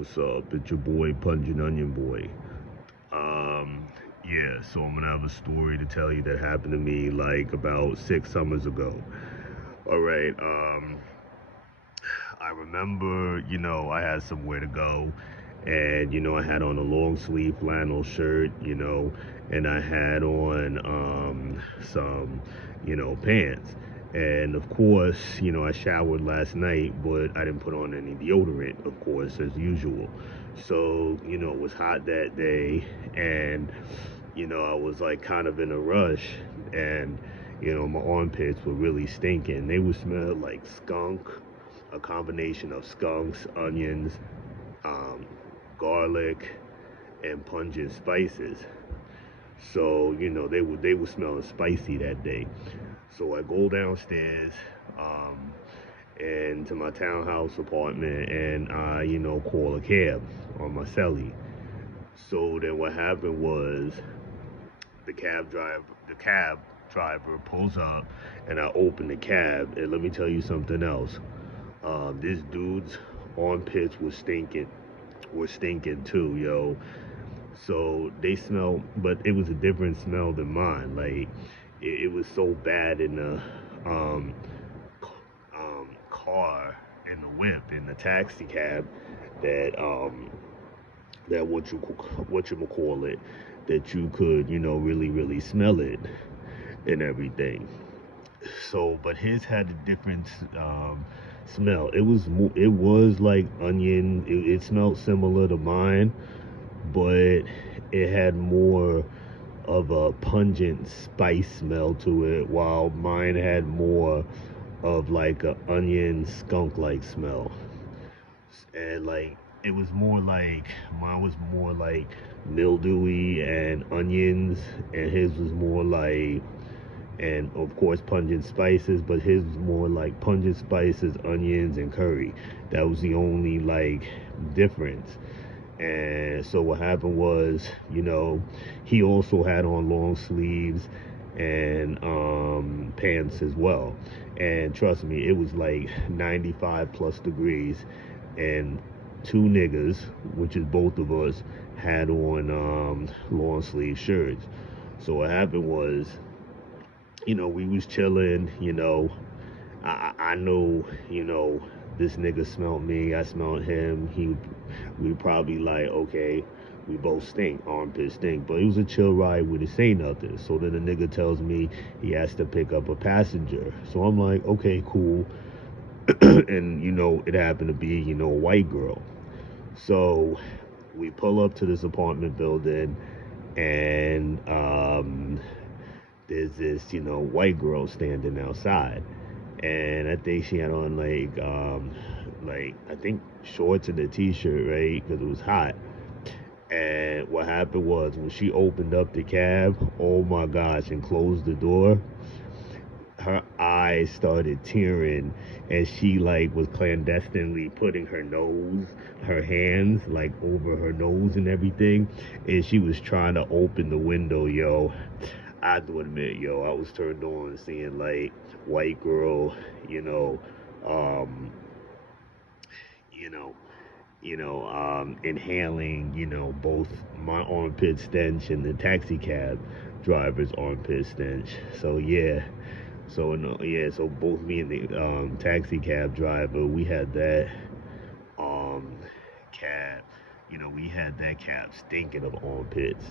What's up? It's your boy Pungent Onion Boy. Yeah, so I'm gonna have a story to tell you that happened to me like about 6 summers ago. Alright, I remember, I had somewhere to go, and I had on a long sleeve flannel shirt, and I had on some, pants. And of course, I showered last night, but I didn't put on any deodorant, of course, as usual. So, it was hot that day, and I was like kind of in a rush, and my armpits were really stinking. They would smell like skunk, a combination of skunks, onions, um, garlic, and pungent spices. So they were smelling spicy that day. So I go downstairs, um, and to my townhouse apartment, and I call a cab on my celly. So then what happened was the cab driver pulls up, and I open the cab, and let me tell you something else. This dude's armpits were stinking too, yo. So they smell, but it was a different smell than mine. Like it was so bad in the um, car, in the whip, in the taxi cab, that that what you call it, that you could really smell it and everything. So, but his had a different smell. It was like onion. It smelled similar to mine, but it had more of a pungent spice smell to it, while mine had more of like a onion skunk like smell. And like it was more like mine was more like mildewy and onions, and his was more like, and of course pungent spices, but his was more like pungent spices, onions, and curry. That was the only like difference. And so what happened was, he also had on long sleeves and pants as well. And trust me, it was like 95 plus degrees, and two niggas, which is both of us, had on long sleeve shirts. So what happened was, we was chilling, I know, this nigga smelled me, I smelled him. We probably like, okay, we both stink, armpit stink. But it was a chill ride, we didn't say nothing. So then the nigga tells me he has to pick up a passenger. So I'm like, okay, cool. And it happened to be, a white girl. So we pull up to this apartment building, and there's this, white girl standing outside, and I think she had on like I think shorts and a t-shirt, right? Because it was hot. And what happened was when she opened up the cab, oh my gosh, and closed the door, her eyes started tearing, and she like was clandestinely putting her hands like over her nose and everything, and she was trying to open the window, yo. I have to admit, yo, I was turned on seeing like white girl, you know, um, you know, inhaling, both my armpit stench and the taxi cab driver's armpit stench. So yeah, so both me and the taxi cab driver, we had that um, cab, we had that cab stinking of armpits.